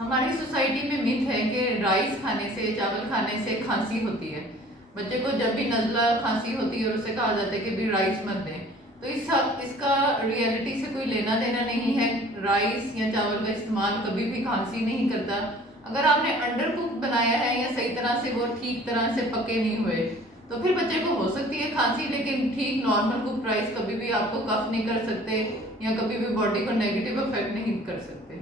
हमारी सोसाइटी में मिथ है कि राइस खाने से, चावल खाने से खांसी होती है। बच्चे को जब भी नज़ला खांसी होती है और उसे कहा जाता है कि भी राइस मत दें, तो इसका रियलिटी से कोई लेना देना नहीं है। राइस या चावल का इस्तेमाल कभी भी खांसी नहीं करता। अगर आपने अंडर कुक बनाया है या सही तरह से वो ठीक तरह से पके नहीं हुए, तो फिर बच्चे को हो सकती है खांसी, लेकिन ठीक नॉर्मल कुक राइस कभी भी आपको कफ नहीं कर सकते या कभी भी बॉडी को नेगेटिव इफेक्ट नहीं कर सकते।